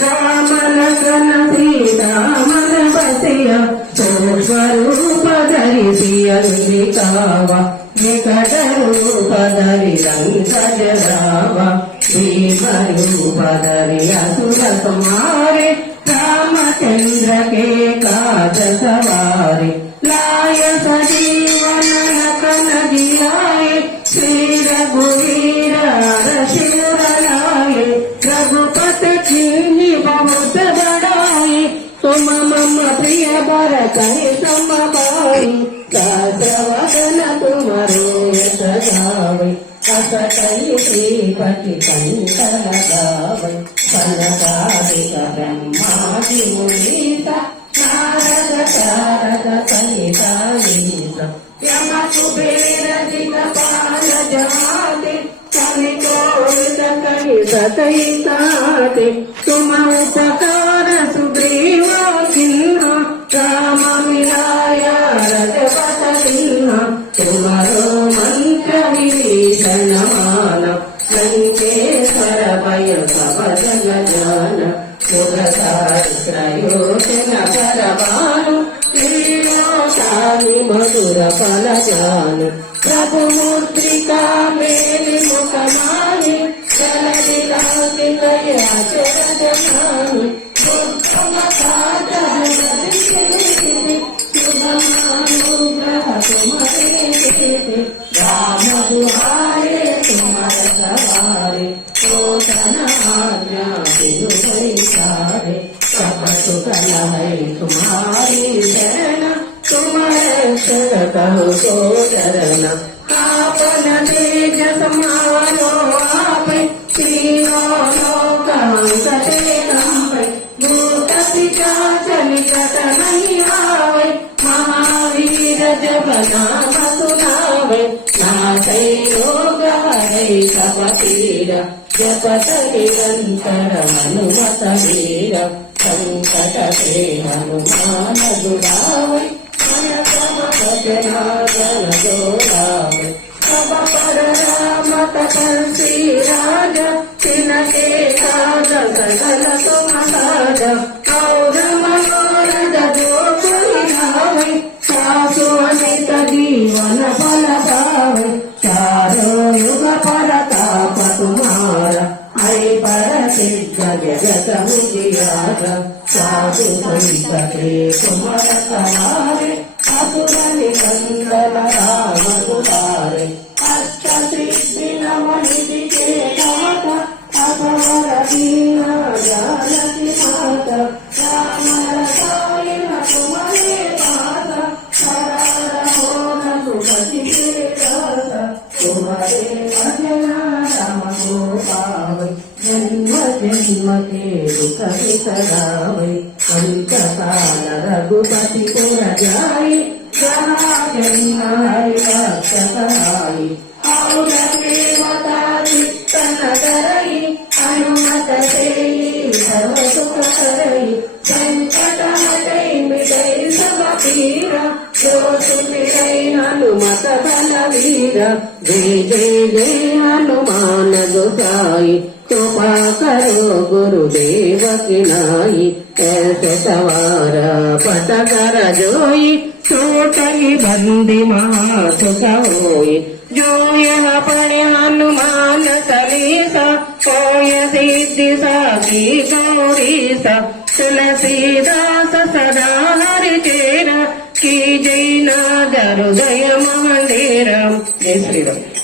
राम लखन सीता मन बसिया सूक्ष्म धरिसिय लिखावा निकट रूप धरि लंक जरावा भीम रूप धरि असुर संहारे रामचंद्र के काज सवारे लाय सजीवन लखन जियाए श्री रघुवीर शिवर लाए रघुपति कीन्ही बहुत बड़ाई तुम मम प्रिय भरत सम भाई सहस्रवदन तुमरो यश गावे अस कहि श्रीपति कंठ लगावे फलकारिक ब्रह्मादि मुनीसा नारद शारद सहिता नीसा यम कुबेर दिक्पाल जहाते सनिकोविद कहि सतहिताते तुम उपकार सुग्रीव किन्हा राम मिलाया रजपत सिन्हा तुम्हारो मंत्र विभीषण माना लंकेश्वर भय सब जग जाना प्रयोजन परमानु मधुर फल जान प्रभु मुद्रिका मेरी मुखमानी चल दिलासी गया चरजमानी उत्तम राम दुहारे तुम्हारे सवारे पोषण आज्ञा बिनु सारे सब सुख है तुम्हारी शरण तुम्हारे शरण कहो सो शरण आपन तेज समारो आप तीनों लोक सते नाम भूत पिशाच निकट नहीं आवे महावीर जब नाम सुनावे नाथै रोग हरै सब पीड़ जपत निरंतर हनुमत वीर संकट से हनुमान दुरावे मन सब भजनागन जोड़ावे सब पर राम तपस्वी राजा तिनके काज सकल तुम काज और मनोरथ जो कोई लावे सासु अनित जीवन फल पावे चारों युग परताप तुम्हारा हरि पर सिद्ध जगत मुजियारा साधु संत के तुम रखवारे असुर निकंदन राम दुलारे अष्ट सिद्धि नव निधि के दाता असवर दीना जानकी माता राम रसायन तुम्हारे पाता सदा रहो न सुमति के दाता तुम्हारे भजना राम को पावे जन्म जन्म के दुख बिसरावे अंत काल रघुपति पुर जाई जहाँ जन्म हरि भक्त कहाई और देवता चित्तन करई हनुमत सेई सर्व सुख करई संकट हटई मिटई सब पीरा जो सुमिरई हनुमत बलवीरा जय जय जय हनुमान गोसाई कृपा करो गुरुदेव की नाई ऐसे सवारा पट कर जोई छोटली बंदी महासुख होई जो यह पढ़े हनुमान चालीसा कोय सिद्धि साखी गौरीसा तुलसीदास सदा हरि चेरा की जय नागर हृदय मंदिर जय श्री राम।